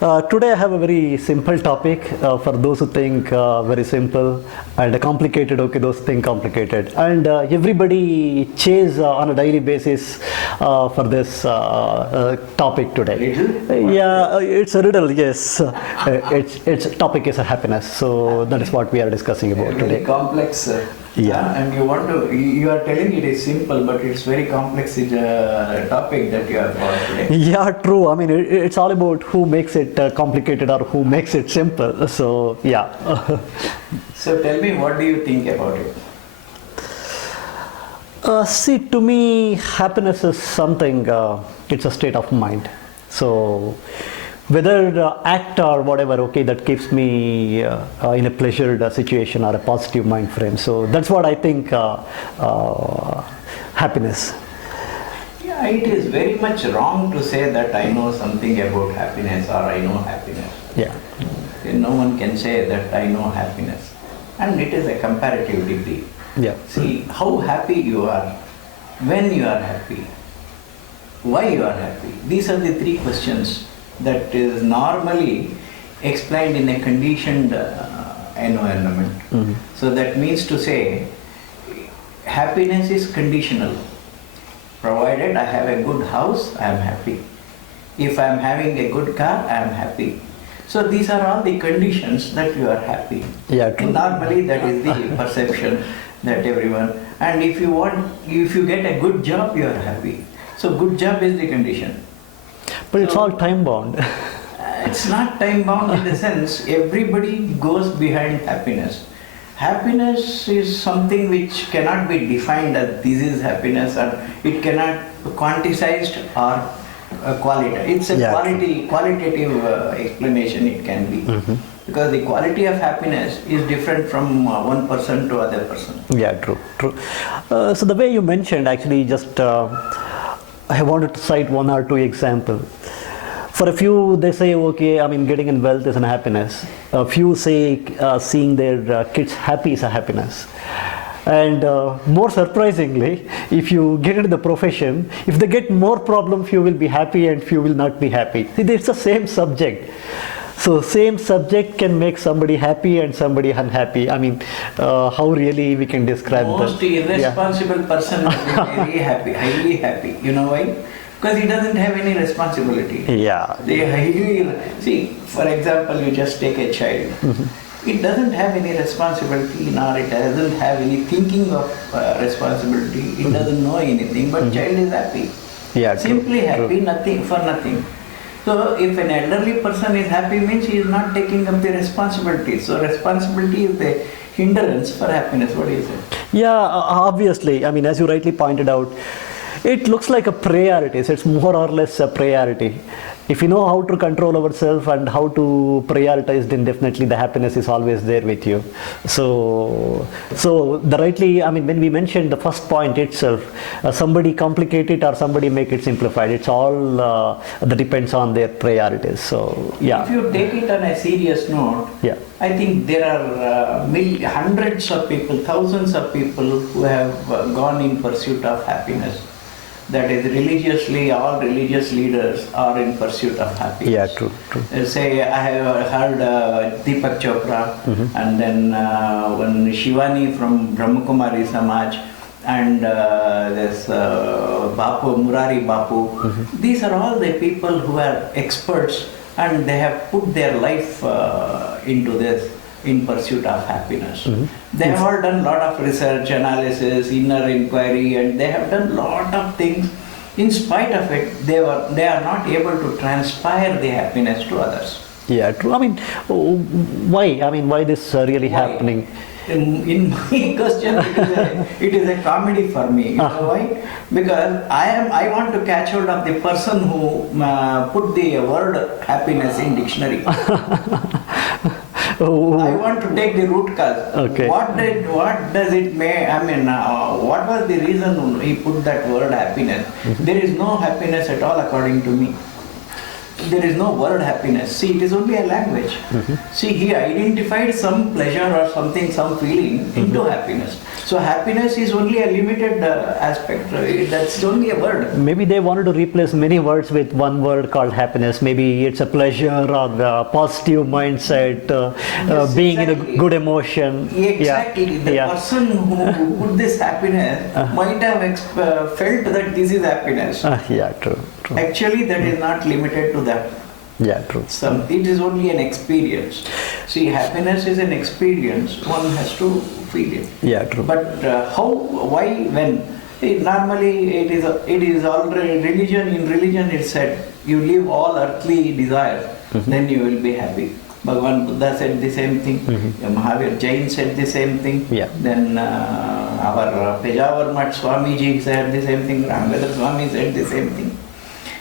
Today I have a very simple topic for those who think very simple, and complicated, okay, those think complicated. And everybody chase on a daily basis for this topic today. Yeah, it's a riddle, yes. Its topic is a happiness. So that is what we are discussing about Very today. complex. Yeah. And you are telling it is simple, but it's very complex topic that you have brought today. Yeah, true. I mean, it's all about who makes it complicated or who makes it simple. So, yeah. So tell me, what do you think about it? See, to me, happiness is something, it's a state of mind. So, whether act or whatever, okay, that keeps me in a pleasured situation or a positive mind frame. So, that's what I think happiness. Yeah, it is very much wrong to say that I know something about happiness or I know happiness. Yeah. No one can say that I know happiness. And it is a comparative degree. Yeah. See how happy you are, when you are happy, why you are happy. These are the three questions that is normally explained in a conditioned environment. Mm-hmm. So that means to say, happiness is conditional. Provided I have a good house, I am happy. If I am having a good car, I am happy. So these are all the conditions that you are happy. Yeah, true. Normally that is the perception that everyone, and if you get a good job, you are happy. So good job is the condition. But it's all time bound. It's not time bound in the sense everybody goes behind happiness. Happiness is something which cannot be defined as this is happiness, or it cannot be quantized or qualitative. It's a qualitative explanation it can be. Mm-hmm. Because the quality of happiness is different from one person to other person. Yeah, true. So the way you mentioned, actually, just I wanted to cite one or two examples. For a few, they say, okay, I mean, getting in wealth is a happiness. A few say seeing their kids happy is a happiness. And more surprisingly, if you get into the profession, if they get more problems, few will be happy and few will not be happy. See, it's the same subject. So same subject can make somebody happy and somebody unhappy. I mean, how really we can describe that? Most irresponsible person will be very happy, highly happy. You know why? Because he doesn't have any responsibility. Yeah. See, for example, you just take a child. Mm-hmm. It doesn't have any responsibility, nor it doesn't have any thinking of responsibility. It Mm-hmm. doesn't know anything, but child is happy. Yeah. Simply happy, true. nothing for nothing. So if an elderly person is happy, means he is not taking up the responsibility. So responsibility is the hindrance for happiness. What do you say? Yeah, obviously. I mean, as you rightly pointed out, it looks like a priority. So it's more or less a priority. If you know how to control ourselves and how to prioritize, then definitely the happiness is always there with you. So the rightly, I mean, when we mentioned the first point itself, somebody complicate it or somebody make it simplified. It's all that depends on their priorities. So yeah. If you take it on a serious note, Yeah. I think there are hundreds of people, thousands of people who have gone in pursuit of happiness. That is, religiously, all religious leaders are in pursuit of happiness. Yeah, true. Say, I have heard Deepak Chopra, Mm-hmm. and then one Shivani from Brahmakumari Samaj, and this Bapu, Murari Bapu. Mm-hmm. These are all the people who are experts, and they have put their life into this in pursuit of happiness. Mm-hmm. They have all done lot of research, analysis, inner inquiry, and they have done lot of things. In spite of it, they are not able to transpire the happiness to others. Yeah, true. I mean, why? I mean, why this really Why? happening? In my question, it is a comedy for me. You know why? Because I want to catch hold of the person who put the word happiness in dictionary. I want to take the root cause. Okay. What does it mean? I mean, what was the reason he put that word happiness? Mm-hmm. There is no happiness at all according to me. there is no word happiness. See, it is only a language. See, he identified some pleasure or something, some feeling into happiness. So happiness is only a limited aspect. That's only a word. Maybe they wanted to replace many words with one word called happiness. Maybe it's a pleasure or a positive mindset, Yes, being in a exactly. good emotion. Exactly. The person who put this happiness might have felt that this is happiness. Yeah, true. Actually, that is not limited to that. Yeah, true. It is only an experience. See, happiness is an experience. One has to feel it. Yeah, true. But how, why, when? Normally, it is already religion. In religion, it said, you leave all earthly desires, then you will be happy. Bhagavan Buddha said the same thing. Mahavir Jain said the same thing. Yeah. Then our Pejawar Mat Swamiji said the same thing. Ramvedar Swami said the same thing.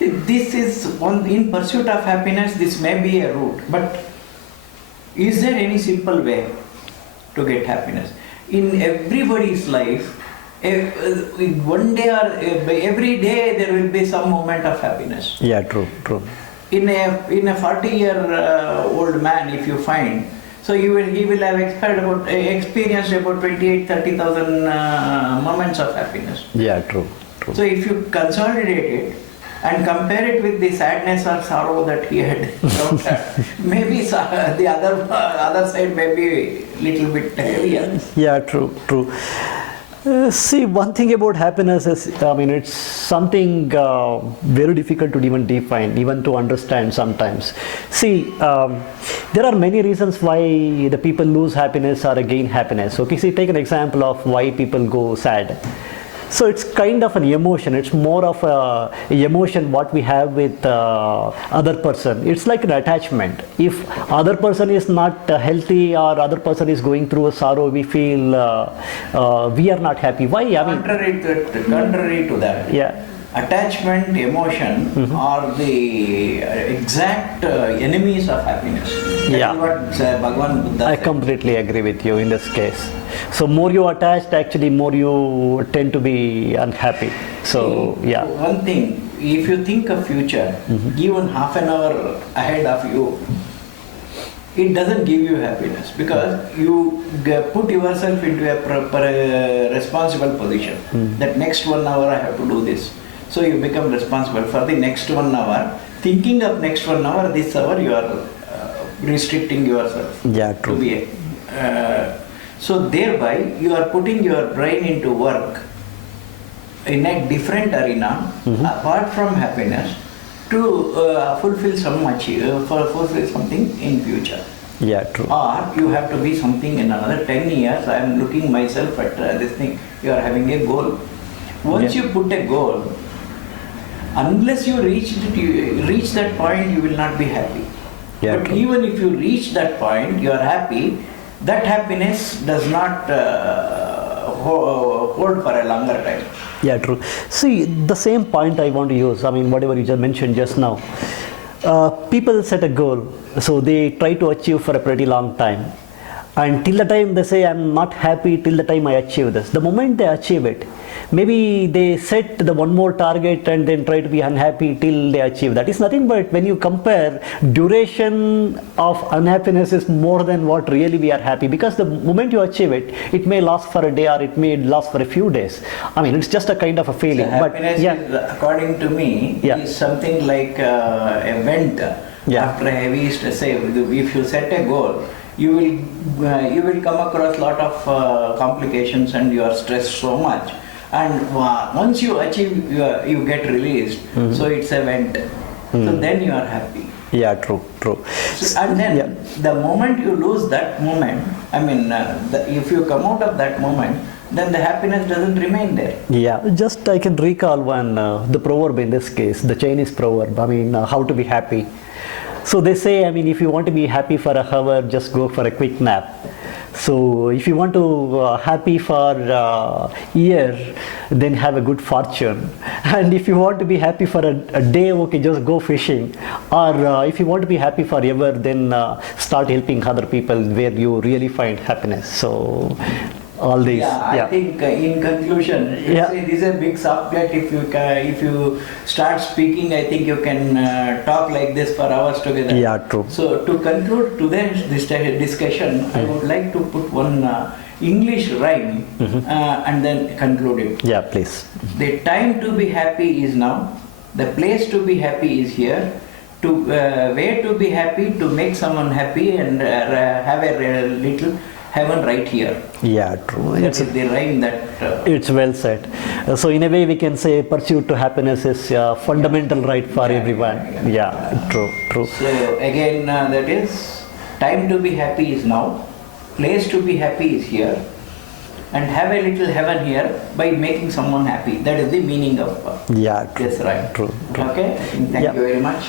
This is in pursuit of happiness. This may be a route, but is there any simple way to get happiness? In everybody's life, one day or every day there will be some moment of happiness. Yeah, true. In a 40-year-old man, if you find, so he will have experienced about 28,000-30,000 moments of happiness. Yeah, true. So if you consolidate it and compare it with the sadness or sorrow that he had encountered, maybe the other side may be little bit heavier. Yeah, true. See, one thing about happiness is, it's something very difficult to even define, even to understand sometimes. See, there are many reasons why the people lose happiness or gain happiness. Okay, see, take an example of why people go sad. So it's kind of an emotion. It's more of a emotion what we have with other person. It's like an attachment. If other person is not healthy or other person is going through a sorrow, we feel we are not happy. Why? Contrary to that. Yeah. Attachment, emotion are the exact enemies of happiness. That is what Bhagavan Buddha I said. completely agree with you in this case. So more you attached, actually more you tend to be unhappy. So yeah. One thing, if you think of future, even half an hour ahead of you, it doesn't give you happiness because you put yourself into a responsible position. That next 1 hour I have to do this. So you become responsible for the next 1 hour. Thinking of next 1 hour, this hour you are restricting yourself. Yeah, true. To be so thereby you are putting your brain into work in a different arena apart from happiness to fulfill fulfill something in future. Yeah, true. Or you have to be something in another 10 years. I am looking myself at this thing. You are having a goal. Once you put a goal, unless you reach that point, you will not be happy. Yeah, but true. even if you reach that point, you are happy. That happiness does not hold for a longer time. Yeah, true. See, the same point I want to use, whatever you just mentioned just now. People set a goal, so they try to achieve for a pretty long time. And till the time they say, I'm not happy till the time I achieve this. The moment they achieve it, maybe they set the one more target and then try to be unhappy till they achieve that. It's nothing but when you compare, duration of unhappiness is more than what really we are happy, because the moment you achieve it, it may last for a day or it may last for a few days. It's just a kind of a feeling. So happiness, is, according to me, is something like a vent after a heavy stress. Say, if you set a goal, you will come across a lot of complications and you are stressed so much. And once you achieve, you get released. So it's a vent. So then you are happy. Yeah, true. So, and then the moment you lose that moment, if you come out of that moment, then the happiness doesn't remain there. Yeah, just I can recall one, the proverb in this case, the Chinese proverb, how to be happy. So they say, if you want to be happy for a hour, just go for a quick nap. So if you want to happy for a year, then have a good fortune. And if you want to be happy for a day, okay, just go fishing. Or if you want to be happy forever, then start helping other people where you really find happiness. So all these. I think in conclusion, Yeah. this is a big subject. If you start speaking, I think you can talk like this for hours together. Yeah, true. So to conclude today's discussion, I would like to put one English rhyme and then conclude it. Yeah, please. The time to be happy is now. The place to be happy is here. To where to be happy, to make someone happy and have a little heaven right here. Yeah, true. That is the rhyme that. It's well said. So in a way we can say pursuit to happiness is a fundamental right for everyone. Yeah, true. So again, that is time to be happy is now. Place to be happy is here. And have a little heaven here by making someone happy. That is the meaning of Yeah, true. this rhyme. True. Okay. Thank Yeah. you very much.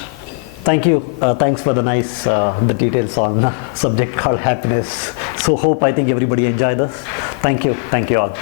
Thank you. Thanks for the nice the details on subject called happiness. So I think everybody enjoyed this. Thank you all.